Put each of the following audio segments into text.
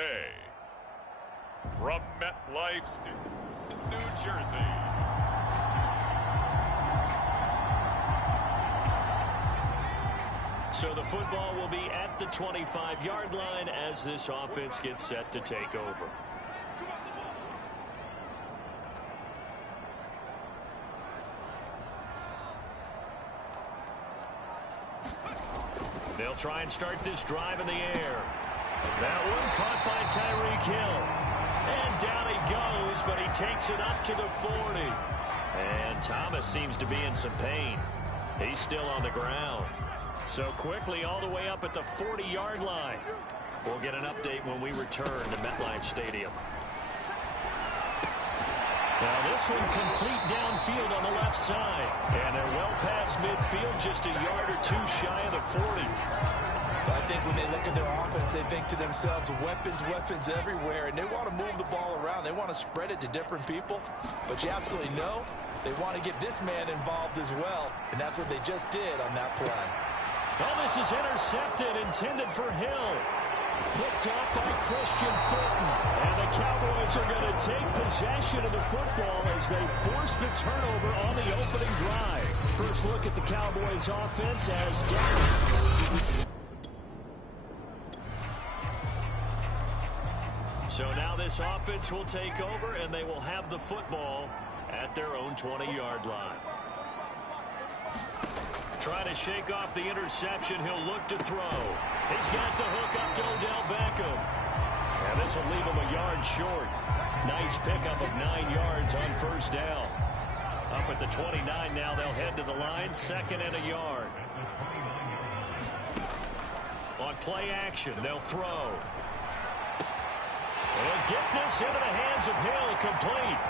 Day from MetLife Stadium, New Jersey. So the football will be at the 25-yard line as this offense gets set to take over. They'll try and start this drive in the air. That one caught by Tyreek Hill. And down he goes, but he takes it up to the 40. And Thomas seems to be in some pain. He's still on the ground. So quickly all the way up at the 40-yard line. We'll get an update when we return to MetLife Stadium. Now this one complete downfield on the left side. And they're well past midfield, just a yard or two shy of the 40. I think when they look at their offense, they think to themselves, weapons, weapons everywhere. And they want to move the ball around. They want to spread it to different people. But you absolutely know they want to get this man involved as well. And that's what they just did on that play. Oh, this is intercepted, intended for Hill. Picked up by Christian Fulton. And the Cowboys are going to take possession of the football as they force the turnover on the opening drive. First look at the Cowboys offense as So now this offense will take over, and they will have the football at their own 20-yard line. Trying to shake off the interception. He'll look to throw. He's got the hook up to Odell Beckham. And this will leave him a yard short. Nice pickup of 9 yards on first down. Up at the 29 now, they'll head to the line. Second and a yard. On play action, they'll throw. And get this into the hands of Hill, complete.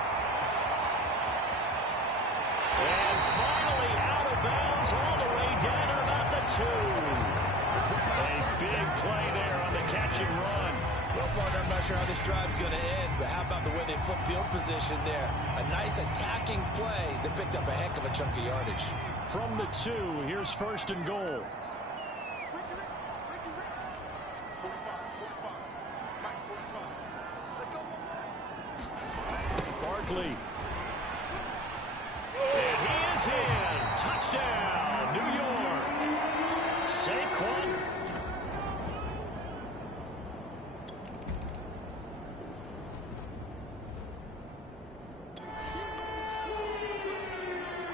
And finally out of bounds all the way down to about the 2. A big play there on the catch and run. Well, partner, I'm not sure how this drive's going to end, but how about the way they flip field position there? A nice attacking play that picked up a heck of a chunk of yardage. From the 2, here's first and goal. Barkley. And he is in. Touchdown, New York. Saquon.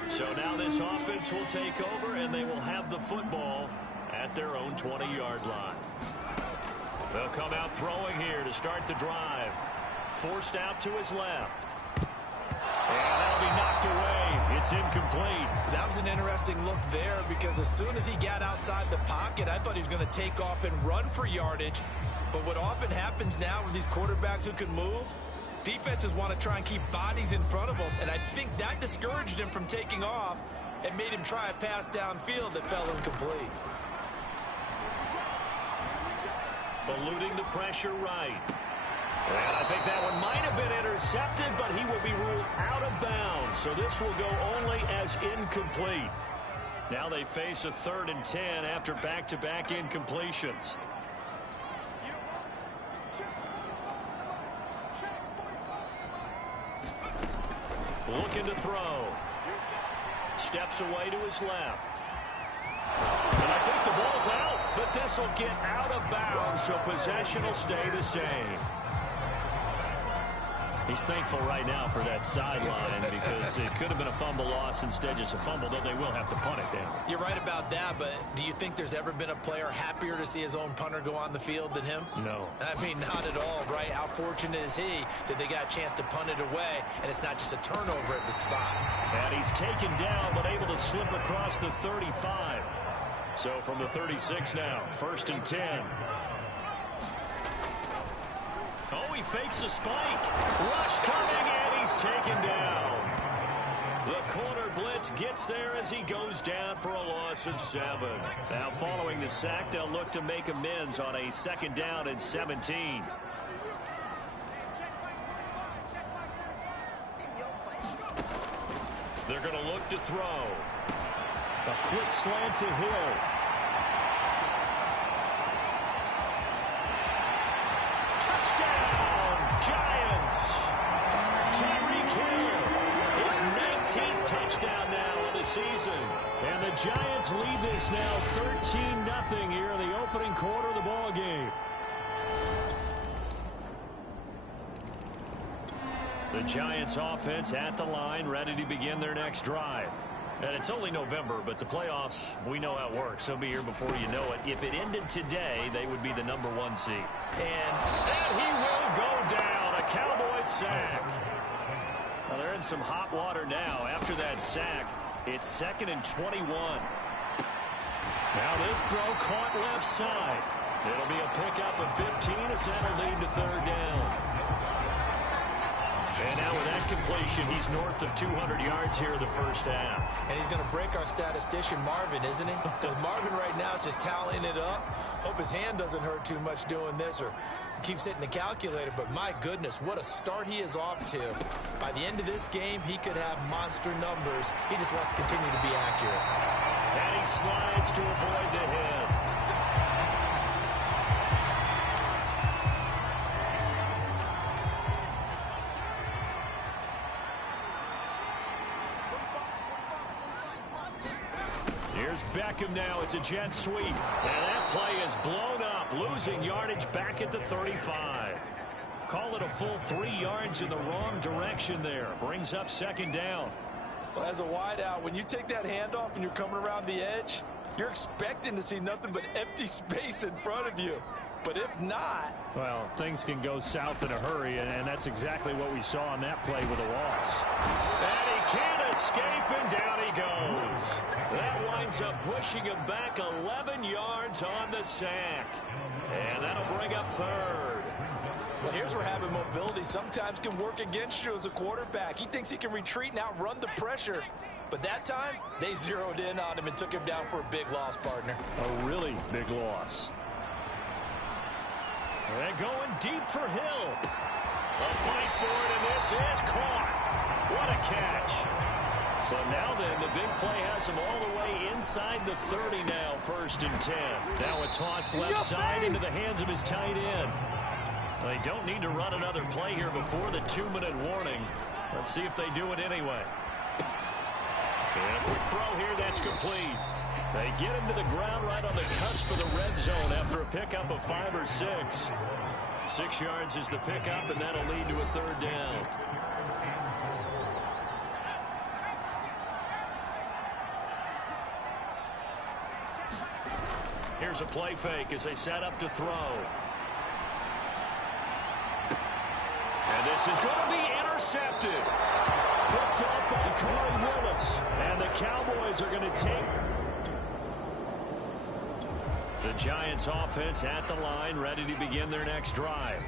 So now this offense will take over, and they will have the football at their own 20-yard line. They'll come out throwing here to start the drive. Forced out to his left. And that'll be knocked away. It's incomplete. That was an interesting look there because as soon as he got outside the pocket, I thought he was going to take off and run for yardage. But what often happens now with these quarterbacks who can move, defenses want to try and keep bodies in front of them. And I think that discouraged him from taking off and made him try a pass downfield that fell incomplete. Eluding the pressure right. And I think that one might have been intercepted, but he will be ruled out of bounds. So this will go only as incomplete. Now they face a 3rd and 10 after back-to-back incompletions. Looking to throw. Steps away to his left. And I think the ball's out, but this will get out of bounds, so possession will stay the same. He's thankful right now for that sideline because it could have been a fumble loss, instead just a fumble, though they will have to punt it down. You're right about that, but do you think there's ever been a player happier to see his own punter go on the field than him? No. I mean, not at all, right? How fortunate is he that they got a chance to punt it away, and it's not just a turnover at the spot. And he's taken down, but able to slip across the 35. So from the 36 now, 1st and 10. Oh, he fakes a spike. Rush coming, and he's taken down. The corner blitz gets there as he goes down for a loss of 7. Now following the sack, they'll look to make amends on a 2nd down and 17. They're going to look to throw. A quick slant to Hill. Touchdown! Giants lead this now 13-0 here in the opening quarter of the ball game. The Giants offense at the line, ready to begin their next drive. And it's only November, but the playoffs, we know how it works. They'll be here before you know it. If it ended today, they would be the #1 seed. And he will go down. A Cowboys sack. Well, they're in some hot water now. After that sack, it's 2nd and 21. Now this throw caught left side. It'll be a pickup of 15 as that'll lead to 3rd down. And now with that completion, he's north of 200 yards here in the first half. And he's going to break our statistician Marvin, isn't he? Because Marvin right now is just tallying it up. Hope his hand doesn't hurt too much doing this or keeps hitting the calculator. But my goodness, what a start he is off to. By the end of this game, he could have monster numbers. He just wants to continue to be accurate. And he slides to avoid the hit. Beckham now. It's a jet sweep. And that play is blown up, losing yardage back at the 35. Call it a full 3 yards in the wrong direction there. Brings up 2nd down. Well, as a wideout, when you take that handoff and you're coming around the edge, you're expecting to see nothing but empty space in front of you. But if not... Well, things can go south in a hurry, and that's exactly what we saw on that play with a loss. And he can't escape, and down he goes. That winds up pushing him back 11 yards on the sack. And that'll bring up 3rd. Well, here's where having mobility sometimes can work against you as a quarterback. He thinks he can retreat and outrun the pressure. But that time, they zeroed in on him and took him down for a big loss, partner. A really big loss. And going deep for Hill. A fight for it, and this is caught. What a catch. So now then, the big play has him all the way inside the 30 now, 1st and 10. Now a toss left side into the hands of his tight end. Well, they don't need to run another play here before the 2-minute warning. Let's see if they do it anyway. And a quick throw here, that's complete. They get him to the ground right on the cusp of the red zone after a pickup of 5 or 6. 6 yards is the pickup, and that'll lead to a 3rd down. Here's a play fake as they set up to throw. And this is going to be intercepted. Picked up by Corey Willis. And the Cowboys are going to take... The Giants offense at the line, ready to begin their next drive.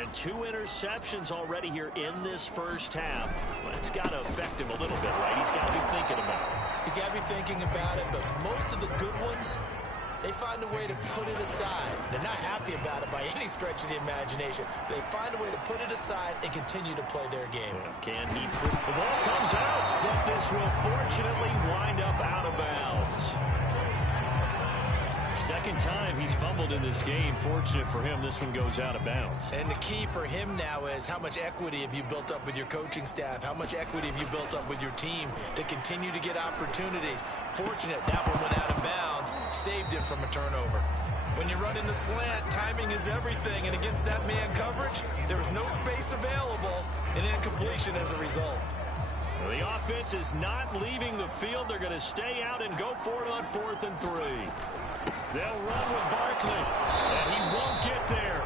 And 2 interceptions already here in this first half. That's got to affect him a little bit, right? He's got to be thinking about it. He's got to be thinking about it, but most of the good ones, they find a way to put it aside. They're not happy about it by any stretch of the imagination. They find a way to put it aside and continue to play their game. Can he put... The ball comes out, but this will fortunately wind up out of bounds. Second time he's fumbled in this game. Fortunate for him, this one goes out of bounds. And the key for him now is how much equity have you built up with your coaching staff? How much equity have you built up with your team to continue to get opportunities? Fortunate that one went out of bounds, saved him from a turnover. When you run in the slant, timing is everything, and against that man coverage, there was no space available, and incompletion as a result. Well, the offense is not leaving the field. They're going to stay out and go for it on 4th and 3. They'll run with Barkley, and he won't get there.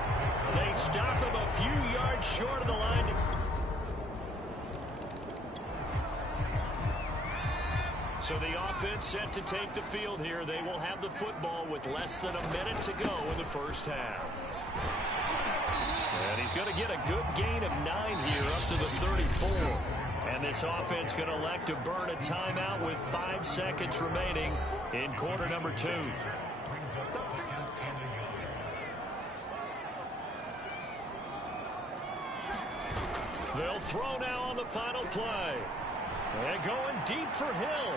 They stop him a few yards short of the line. So the offense set to take the field here. They will have the football with less than a minute to go in the first half. And he's going to get a good gain of 9 here up to the 34. And this offense going to elect to burn a timeout with 5 seconds remaining in quarter number 2. They'll throw now on the final play. And going deep for Hill.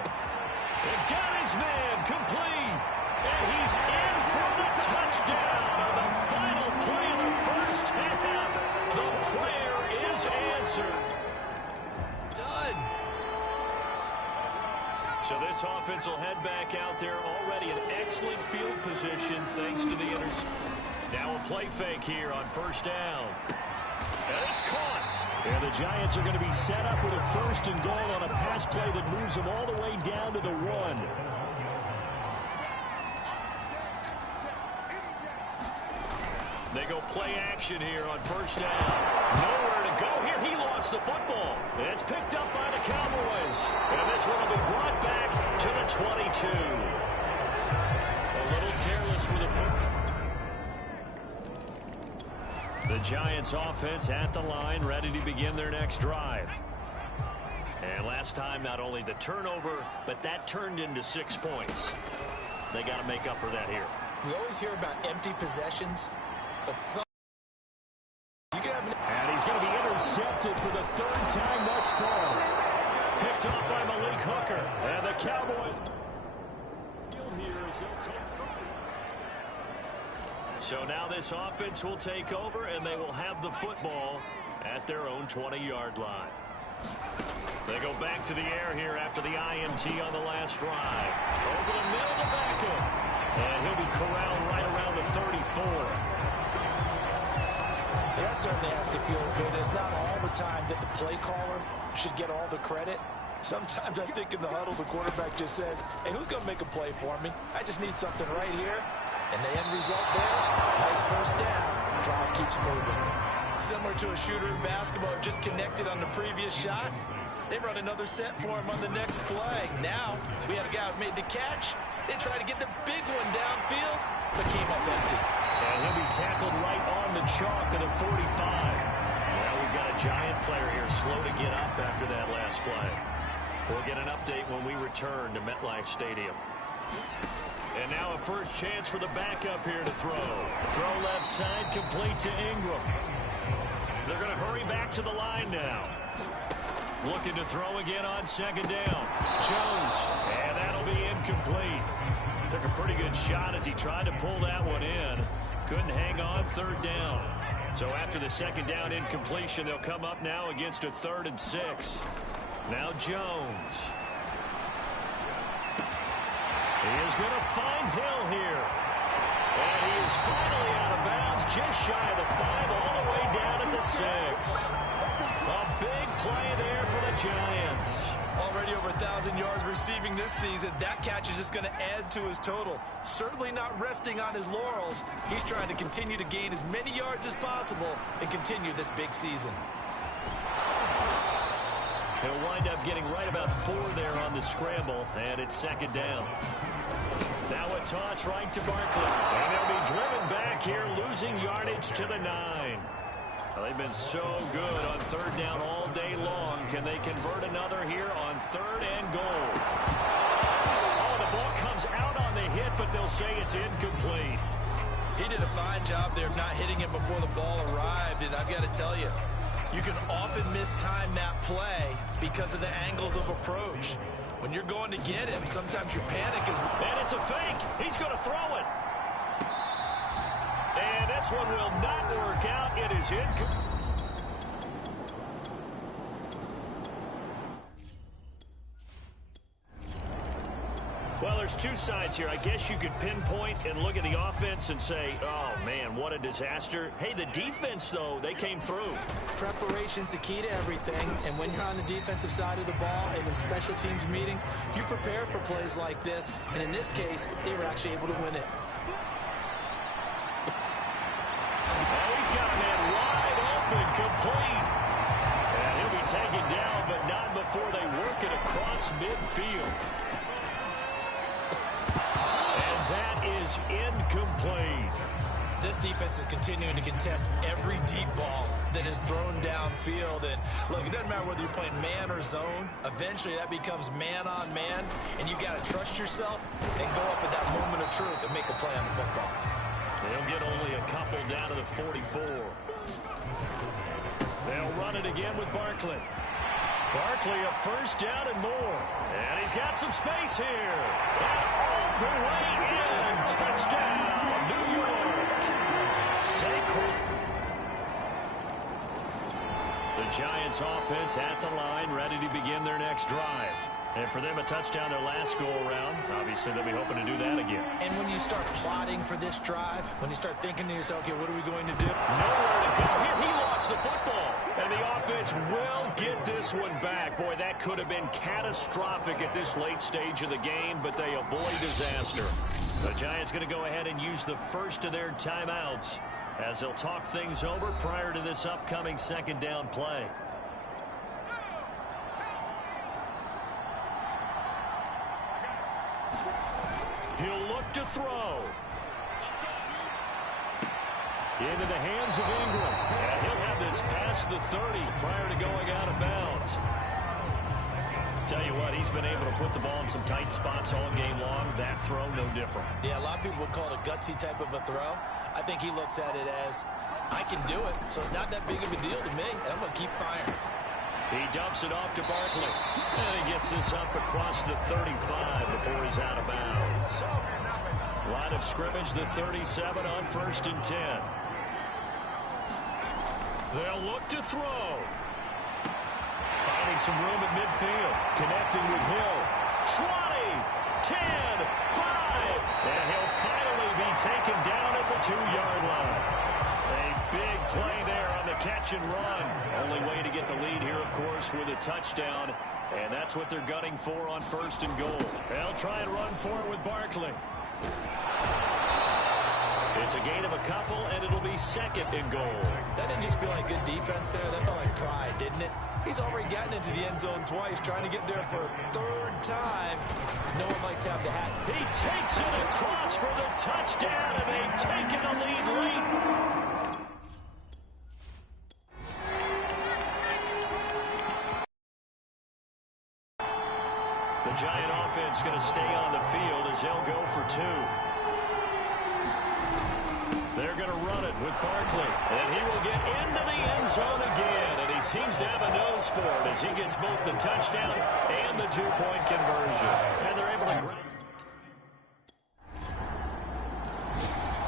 And got his man complete. And he's in for the touchdown on the final play of the first half. The prayer is answered. Done. So this offense will head back out there, already in excellent field position thanks to the interception. Now a play fake here on first down. And it's caught. And the Giants are going to be set up with a 1st and goal on a pass play that moves them all the way down to the 1. They go play action here on first down. Nowhere to go here. He lost the football. And it's picked up by the Cowboys. And this one will be brought back to the 22. A little careless with the football. The Giants offense at the line, ready to begin their next drive. And last time, not only the turnover, but that turned into 6 points. They got to make up for that here. We always hear about empty possessions, but some you can have and he's going to be intercepted for the 3rd time thus far. Picked off by Malik Hooker. And the Cowboys. So now this offense will take over, and they will have the football at their own 20-yard line. They go back to the air here after the INT on the last drive. Over the middle to Beckham. And he'll be corralled right around the 34. That certainly has to feel good. It's not all the time that the play caller should get all the credit. Sometimes I think in the huddle, the quarterback just says, hey, who's going to make a play for me? I just need something right here. And the end result there, nice first down. Drive keeps moving. Similar to a shooter in basketball, just connected on the previous shot. They run another set for him on the next play. Now, we had a guy who made the catch. They tried to get the big one downfield, but came up empty. And he'll be tackled right on the chalk of the 45. Now we've got a Giant player here slow to get up after that last play. We'll get an update when we return to MetLife Stadium. And now a first chance for the backup here to throw. Throw left side, complete to Ingram. They're going to hurry back to the line now. Looking to throw again on 2nd down. Jones, and that'll be incomplete. Took a pretty good shot as he tried to pull that one in. Couldn't hang on 3rd down. So after the 2nd down incompletion, they'll come up now against a 3rd and 6. Now Jones. He is going to find Hill here. And he is finally out of bounds, just shy of the 5, all the way down at the 6. A big play there for the Giants. Already over 1,000 yards receiving this season. That catch is just going to add to his total. Certainly not resting on his laurels. He's trying to continue to gain as many yards as possible and continue this big season. He'll wind up getting right about 4 there on the scramble, and it's 2nd down. Now a toss right to Barkley. And they'll be driven back here, losing yardage to the 9. Well, they've been so good on 3rd down all day long. Can they convert another here on 3rd and goal? Oh, the ball comes out on the hit, but they'll say it's incomplete. He did a fine job there of not hitting him before the ball arrived, and I've got to tell you, you can often mistime that play because of the angles of approach. When you're going to get him, sometimes your panic is... And it's a fake. He's going to throw it. And this one will not work out. It is incomplete. Well, there's 2 sides here. I guess you could pinpoint and look at the offense and say, oh, man, what a disaster. Hey, the defense, though, they came through. Preparation's the key to everything, and when you're on the defensive side of the ball and in special teams meetings, you prepare for plays like this, and in this case, they were actually able to win it. Oh, he's got a man wide open, complete. And he'll be taken down, but not before they work it across midfield. That is incomplete. This defense is continuing to contest every deep ball that is thrown downfield. And look, it doesn't matter whether you're playing man or zone. Eventually, that becomes man on man. And you got to trust yourself and go up at that moment of truth and make a play on the football. They'll get only a couple down to the 44. They'll run it again with Barkley. Barkley a first down and more. And he's got some space here. And all the way in. Touchdown, New York. Saquon. The Giants offense at the line, ready to begin their next drive. And for them, a touchdown their last go-around. Obviously, they'll be hoping to do that again. And when you start plotting for this drive, when you start thinking to yourself, okay, what are we going to do? Nowhere to go here. He lost the football. And the offense will get this one back. Boy, that could have been catastrophic at this late stage of the game, but they avoid disaster. The Giants going to go ahead and use the first of their timeouts as they'll talk things over prior to this upcoming second down play. He'll look to throw. Into the hands of Ingram. And he'll have this past the 30 prior to going out of bounds. Tell you what, he's been able to put the ball in some tight spots all game long. That throw, no different. Yeah, a lot of people would call it a gutsy type of a throw. I think he looks at it as, I can do it, so it's not that big of a deal to me, and I'm going to keep firing. He dumps it off to Barkley. And he gets this up across the 35 before he's out of bounds. Line of scrimmage, the 37 on 1st and 10. They'll look to throw. Finding some room at midfield. Connecting with Hill. 20, 10, 5. And he'll finally be taken down at the 2-yard line. A big play there on the catch and run. Only way to get the lead here, of course, with a touchdown. And that's what they're gunning for on 1st and goal. They'll try and run for it with Barkley. It's a gain of a couple, and it'll be 2nd and goal. That didn't just feel like good defense there. That felt like pride, didn't it? He's already gotten into the end zone twice, trying to get there for a 3rd time. No one likes to have the hat. He takes it across for the touchdown, and they've taken the lead late. The Giant offense going to stay on the field as they'll go for 2. They're going to run it with Barkley, and he will get into the end zone again, and he seems to have a nose for it as he gets both the touchdown and the 2-point conversion. And they're able to grab.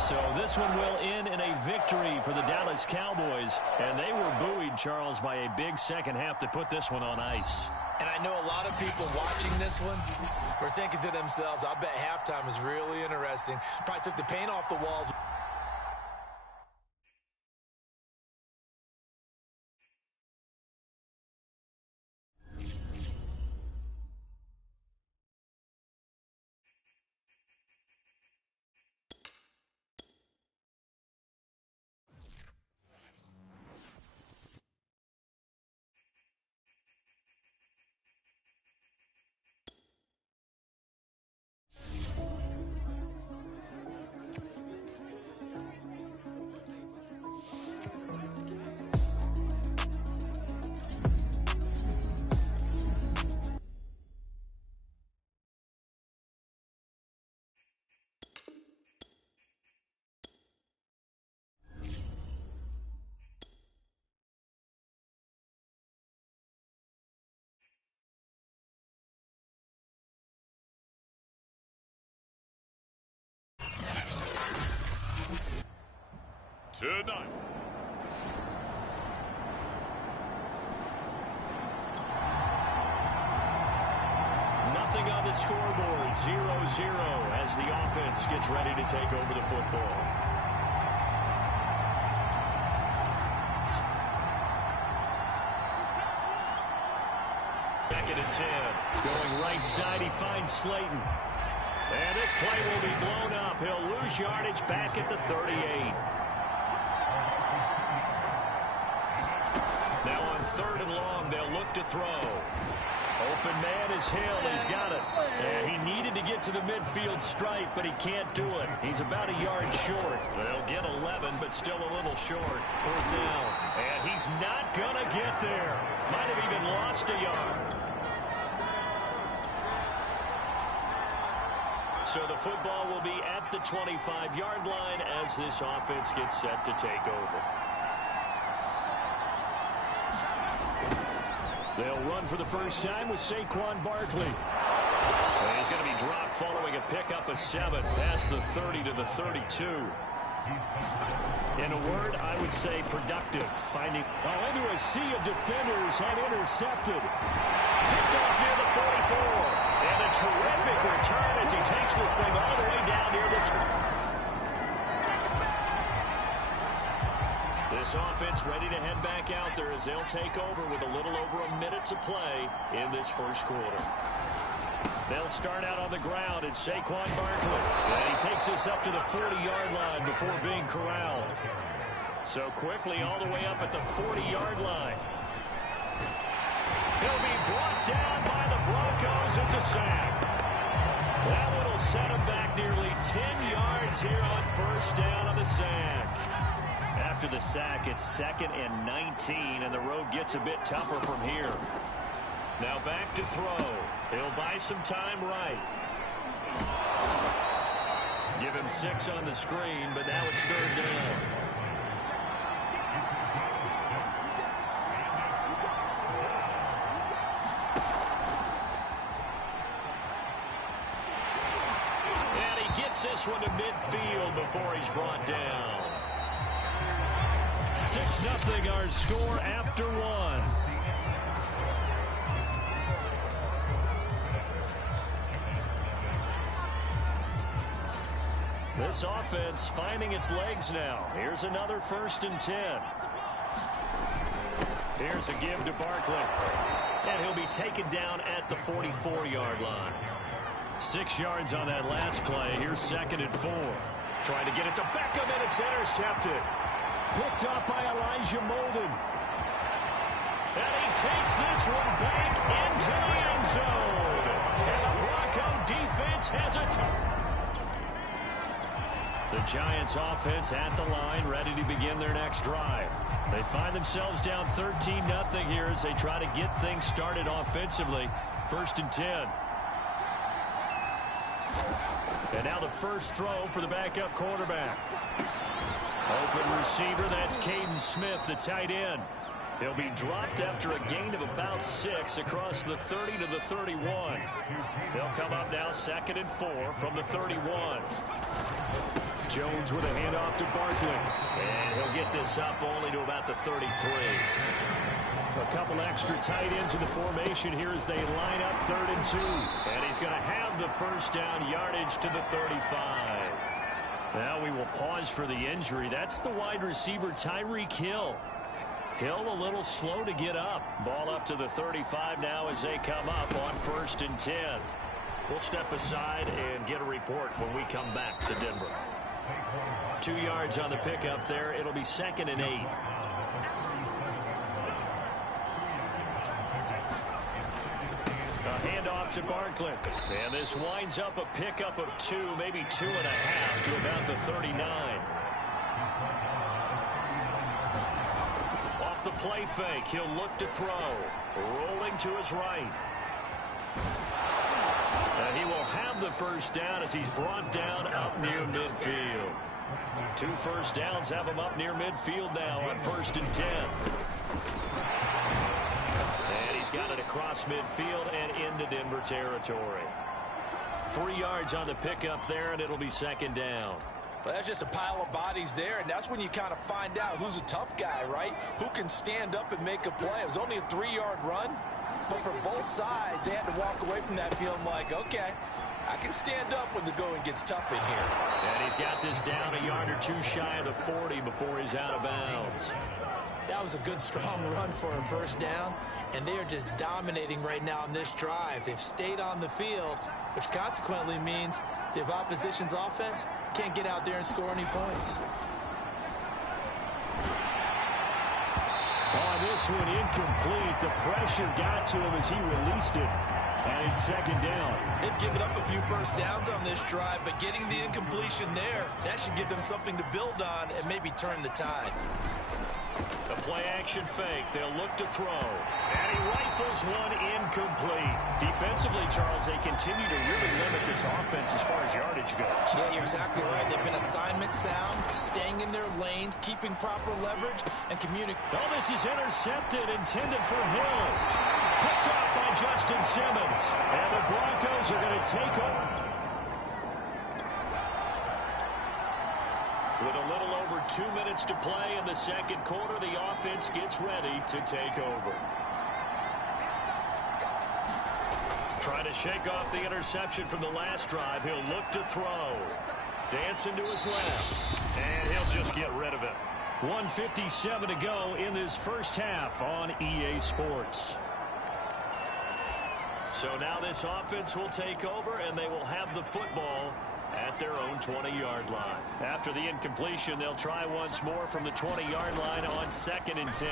So this one will end in a victory for the Dallas Cowboys, and they were buoyed, Charles, by a big second half to put this one on ice. And I know a lot of people watching this one were thinking to themselves, I bet halftime is really interesting. Probably took the paint off the walls. Tonight. Nothing on the scoreboard, 0-0 as the offense gets ready to take over the football. Second and 10. Going right side, he finds Slayton. And this play will be blown up. He'll lose yardage back at the 38. Now on 3rd and long, they'll look to throw. Open man is Hill. He's got it. And he needed to get to the midfield stripe, but he can't do it. He's about a yard short. They'll get 11, but still a little short. 4th down. And he's not going to get there. Might have even lost a yard. So the football will be at the 25-yard line as this offense gets set to take over. They'll run for the first time with Saquon Barkley. And he's going to be dropped following a pickup of 7 past the 30 to the 32. In a word, I would say productive. Finding into a sea of defenders and intercepted. Picked off near the 44. And a terrific return as he takes this thing all the way down near the This offense ready to head back out there as they'll take over with a little over a minute to play in this first quarter. They'll start out on the ground, and Saquon Barkley. And he takes this up to the 40-yard line before being corralled. So quickly all the way up at the 40-yard line. He'll be brought down by the Broncos. It's a sack. That one will set him back nearly 10 yards here on first down on the sack. After the sack, it's 2nd and 19, and the road gets a bit tougher from here. Now back to throw. He'll buy some time right. Give him 6 on the screen, but now it's 3rd down. And he gets this one to midfield before he's brought down. 6-0 our score after 1. This offense finding its legs now. Here's another 1st and 10. Here's a give to Barkley. And he'll be taken down at the 44-yard line. 6 yards on that last play. Here's 2nd and 4. Trying to get it to Beckham, and it's intercepted. Picked up by Elijah Molden. And he takes this one back into the end zone. And the Bronco defense has a turn. The Giants offense at the line, ready to begin their next drive. They find themselves down 13-0 here as they try to get things started offensively. 1st and 10. And now the first throw for the backup quarterback. Open receiver, that's Caden Smith, the tight end. He'll be dropped after a gain of about 6 across the 30 to the 31. They'll come up now 2nd and 4 from the 31. Jones with a handoff to Barkley. And he'll get this up only to about the 33. A couple extra tight ends in the formation here as they line up 3rd and 2. And he's going to have the first down yardage to the 35. Now we will pause for the injury. That's the wide receiver, Tyreek Hill. Hill a little slow to get up. Ball up to the 35 now as they come up on 1st and 10. We'll step aside and get a report when we come back to Denver. 2 yards on the pickup there. It'll be 2nd and 8. A handoff to Barkley. And this winds up a pickup of 2, maybe 2.5 to about the 39. Off the play fake, he'll look to throw. Rolling to his right. And he will have the first down as he's brought down up near midfield. 2 first downs have him up near midfield now on 1st and 10. And he's got it across midfield and into Denver territory. 3 yards on the pickup there, and it'll be 2nd down. Well, that's just a pile of bodies there, and that's when you kind of find out who's a tough guy, right? Who can stand up and make a play. It was only a 3-yard run, but for both sides, they had to walk away from that feeling like, okay, I can stand up when the going gets tough in here. And he's got this down a yard or 2 shy of the 40 before he's out of bounds. That was a good, strong run for a first down, and they are just dominating right now on this drive. They've stayed on the field, which consequently means the opposition's offense can't get out there and score any points. On this one, incomplete. The pressure got to him as he released it. And it's 2nd down. They've given up a few first downs on this drive, but getting the incompletion there, that should give them something to build on and maybe turn the tide. The play-action fake. They'll look to throw. And he rifles one incomplete. Defensively, Charles, they continue to really limit this offense as far as yardage goes. Yeah, you're exactly right. They've been assignment sound, staying in their lanes, keeping proper leverage, and communicating. Oh, this is intercepted, intended for Hill. Picked off by Justin Simmons. And the Broncos are going to take over. With a little over 2 minutes to play in the second quarter, the offense gets ready to take over. Trying to shake off the interception from the last drive. He'll look to throw. Dancing to his left. And he'll just get rid of it. 1:57 to go in this first half on EA Sports. So now this offense will take over, and they will have the football at their own 20-yard line. After the incompletion, they'll try once more from the 20-yard line on 2nd and 10.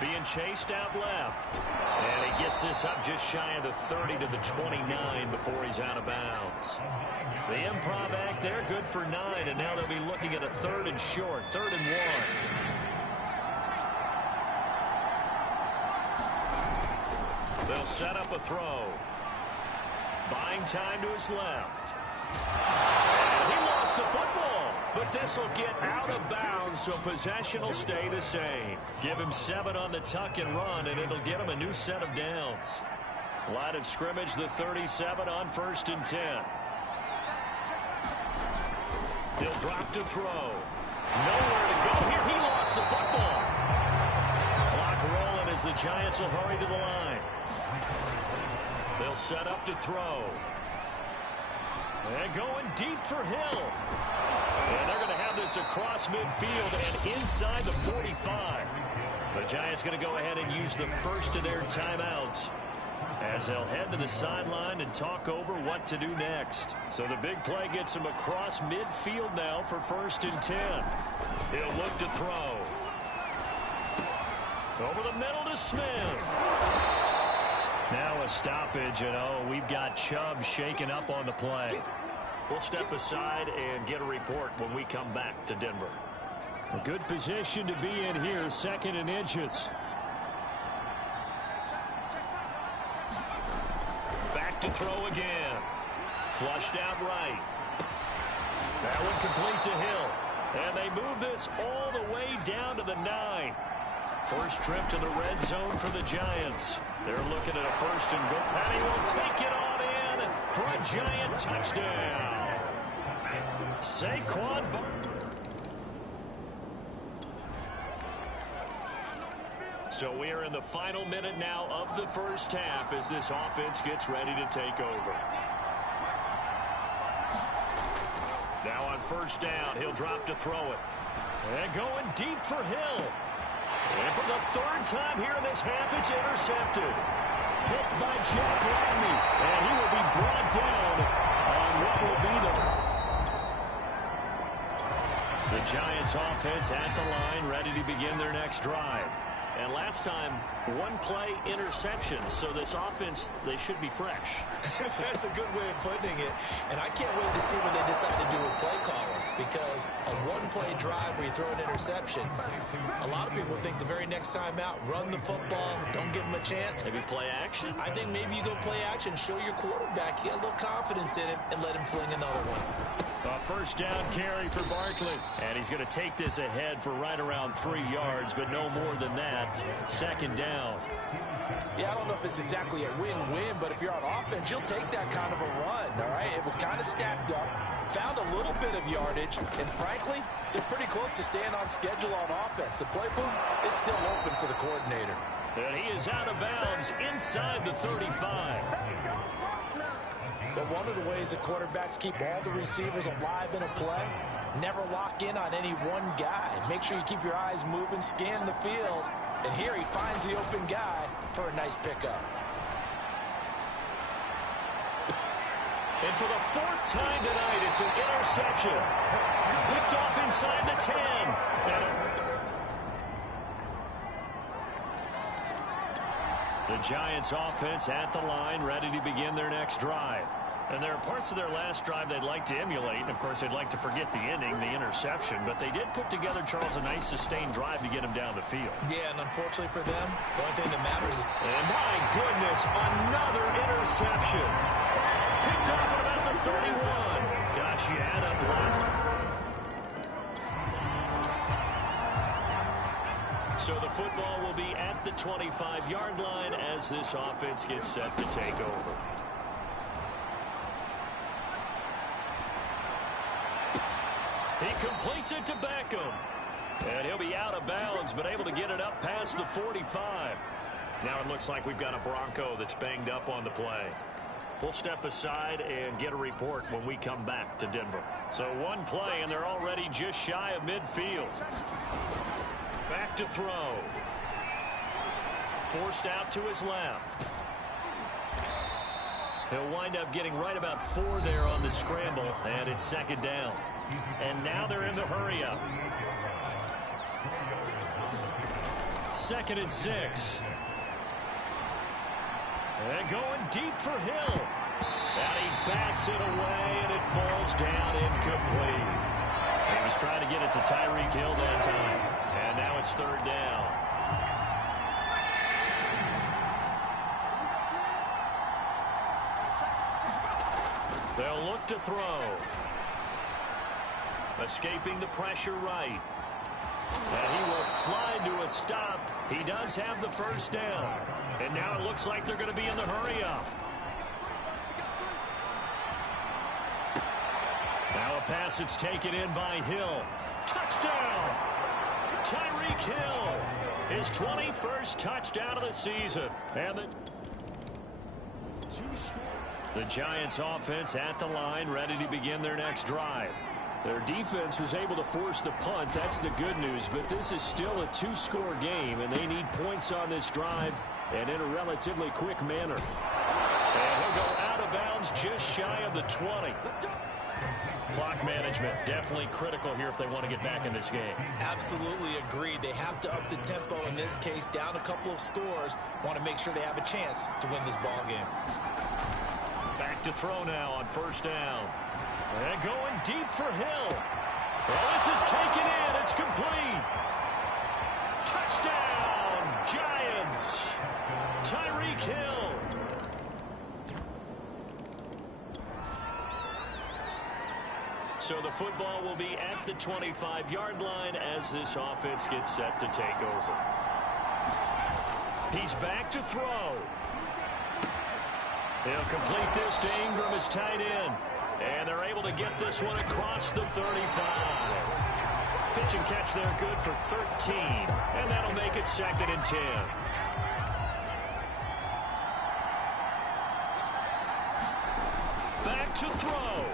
Being chased out left. And he gets this up just shy of the 30 to the 29 before he's out of bounds. The improv act there, good for 9, and now they'll be looking at a 3rd and short, 3rd and 1. They'll set up a throw. Buying time to his left. And he lost the football, but this will get out of bounds, so possession will stay the same. Give him 7 on the tuck and run, and it'll get him a new set of downs. Line of scrimmage, the 37 on 1st and 10. He'll drop to throw. Nowhere to go here. He lost the football. Clock rolling as the Giants will hurry to the line. They'll set up to throw. And going deep for Hill. And they're going to have this across midfield and inside the 45. The Giants going to go ahead and use the first of their timeouts as they'll head to the sideline and talk over what to do next. So the big play gets him across midfield now for 1st and 10. He'll look to throw. Over the middle to Smith. Now a stoppage, and we've got Chubb shaken up on the play. We'll step aside and get a report when we come back to Denver. A good position to be in here, 2nd and inches. Back to throw again. Flushed out right. That one complete to Hill. And they move this all the way down to the 9. First trip to the red zone for the Giants. They're looking at a 1st and goal. And he will take it on in for a Giant touchdown. Saquon Barkley. So we are in the final minute now of the first half as this offense gets ready to take over. Now on 1st down, he'll drop to throw it. And going deep for Hill. And for the 3rd time here in this half, it's intercepted. Picked by Jack Rodney. And he will be brought down on what will be the Giants offense at the line, ready to begin their next drive. And last time, 1 play interception. So this offense, they should be fresh. That's a good way of putting it. And I can't wait to see what they decide to do with play calling. Because a 1-play drive where you throw an interception, a lot of people think the very next time out, run the football, don't give him a chance. Maybe play action? I think maybe you go play action, show your quarterback, get a little confidence in him, and let him fling another one. A 1st down carry for Barkley. And he's going to take this ahead for right around 3 yards, but no more than that. 2nd down. Yeah, I don't know if it's exactly a win-win, but if you're on offense, you'll take that kind of a run, all right? It was kind of stacked up, found a little bit of yardage, and frankly, they're pretty close to staying on schedule on offense. The playbook is still open for the coordinator. And he is out of bounds inside the 35. But one of the ways that quarterbacks keep all the receivers alive in a play, never lock in on any one guy. Make sure you keep your eyes moving, scan the field. And here he finds the open guy for a nice pickup. And for the 4th time tonight, it's an interception. Picked off inside the 10. The Giants offense at the line, ready to begin their next drive. And there are parts of their last drive they'd like to emulate. And, of course, they'd like to forget the ending, the interception. But they did put together, Charles, a nice sustained drive to get him down the field. Yeah, and unfortunately for them, the only thing that matters is... And, my goodness, another interception. Picked off at about the 31. Gosh, you add up left. So the football will be at the 25-yard line as this offense gets set to take over. He completes it to Beckham. And he'll be out of bounds, but able to get it up past the 45. Now it looks like we've got a Bronco that's banged up on the play. We'll step aside and get a report when we come back to Denver. So one play, and they're already just shy of midfield. Back to throw. Forced out to his left. He'll wind up getting right about 4 there on the scramble, and it's second down. And now they're in the hurry-up. 2nd and 6. And going deep for Hill. And he bats it away, and it falls down incomplete. He was trying to get it to Tyreek Hill that time. And now it's 3rd down. They'll look to throw. Escaping the pressure right. And he will slide to a stop. He does have the 1st down. And now it looks like they're going to be in the hurry-up. Now a pass that's taken in by Hill. Touchdown! Tyreek Hill. His 21st touchdown of the season. And the Giants offense at the line, ready to begin their next drive. Their defense was able to force the punt. That's the good news. But this is still a 2-score game, and they need points on this drive and in a relatively quick manner. And he'll go out of bounds just shy of the 20. Clock management definitely critical here if they want to get back in this game. Absolutely agreed. They have to up the tempo in this case, down a couple of scores. Want to make sure they have a chance to win this ball game. Back to throw now on 1st down. And going deep for Hill. Well, this is taken in. It's complete. Touchdown, Giants. Tyreek Hill. So the football will be at the 25-yard line as this offense gets set to take over. He's back to throw. He'll complete this to Ingram, his tight end. And they're able to get this one across the 35. Pitch and catch there good for 13. And that'll make it 2nd and 10. Back to throw.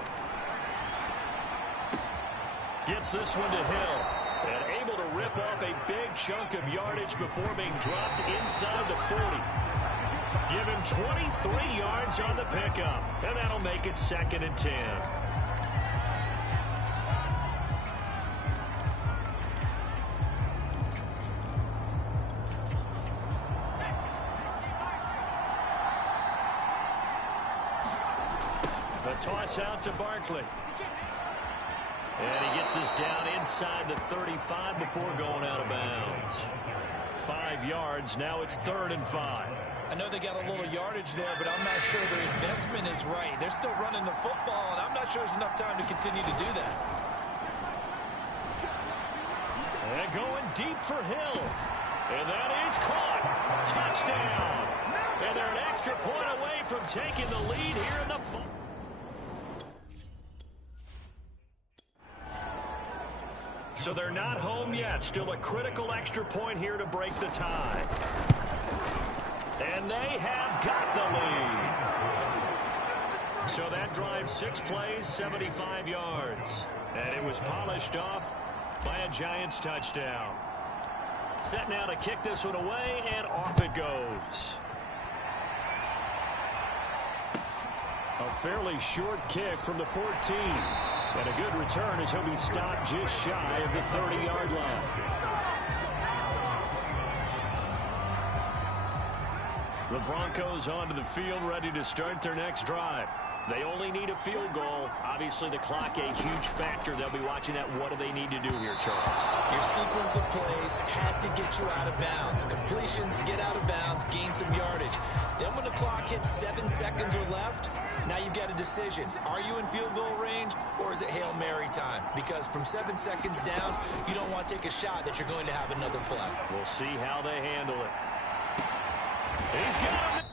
Gets this one to Hill. And able to rip off a big chunk of yardage before being dropped inside the 40. Give him 23 yards on the pickup. And that'll make it 2nd and 10. The toss out to Barkley. And he gets us down inside the 35 before going out of bounds. 5 yards. Now it's 3rd and 5. I know they got a little yardage there, but I'm not sure their investment is right. They're still running the football, and I'm not sure there's enough time to continue to do that. And going deep for Hill. And that is caught. Touchdown. And they're an extra point away from taking the lead here in the fourth. So they're not home yet. Still a critical extra point here to break the tie. And they have got the lead. So that drive, 6 plays, 75 yards. And it was polished off by a Giants touchdown. Set now to kick this one away, and off it goes. A fairly short kick from the 14. And a good return as he'll be stopped just shy of the 30-yard line. The Broncos onto the field, ready to start their next drive. They only need a field goal. Obviously, the clock a huge factor. They'll be watching that. What do they need to do here, Charles? Your sequence of plays has to get you out of bounds. Completions, get out of bounds, gain some yardage. Then when the clock hits 7 seconds or left, now you've got a decision. Are you in field goal range, or is it Hail Mary time? Because from 7 seconds down, you don't want to take a shot that you're going to have another play. We'll see how they handle it. He's got him.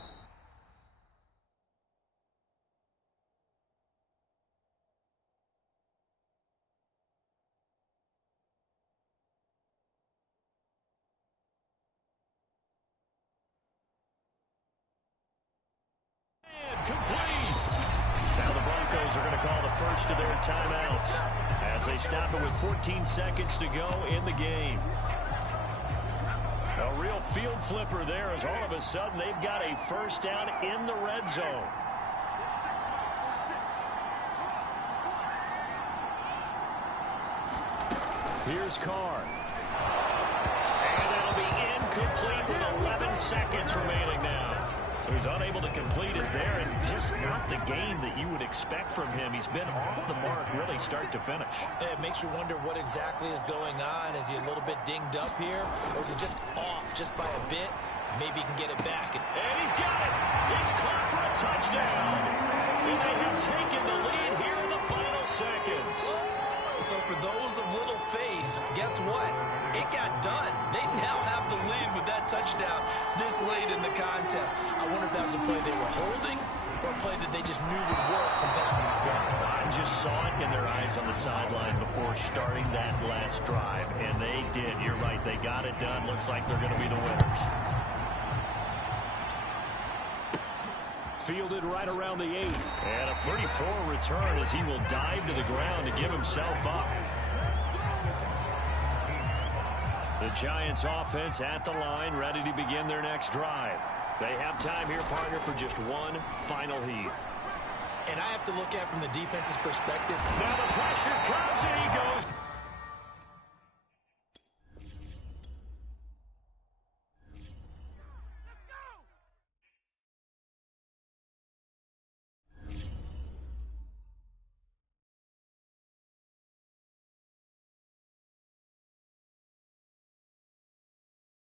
first of their timeouts as they stop it with 14 seconds to go in the game. A real field flipper there as all of a sudden they've got a first down in the red zone. Here's Carr. And it'll be incomplete with 11 seconds remaining now. So he's unable to complete it there, and just not the game that you would expect from him. He's been off the mark really start to finish. It makes you wonder what exactly is going on. Is he a little bit dinged up here, or is he just off just by a bit? Maybe he can get it back. And he's got it. It's caught for a touchdown. And they have taken the lead here in the final seconds. So for those of little faith, guess what? It got done. They now have the lead with that touchdown this late in the contest. I wonder if that was a play they were holding or a play that they just knew would work from past experience. I just saw it in their eyes on the sideline before starting that last drive, and they did. You're right. They got it done. Looks like they're going to be the winners. Fielded right around the 8. And a pretty poor return as he will dive to the ground to give himself up. The Giants offense at the line, ready to begin their next drive. They have time here, partner, for just one final heave. And I have to look at it from the defense's perspective. Now the pressure comes and he goes.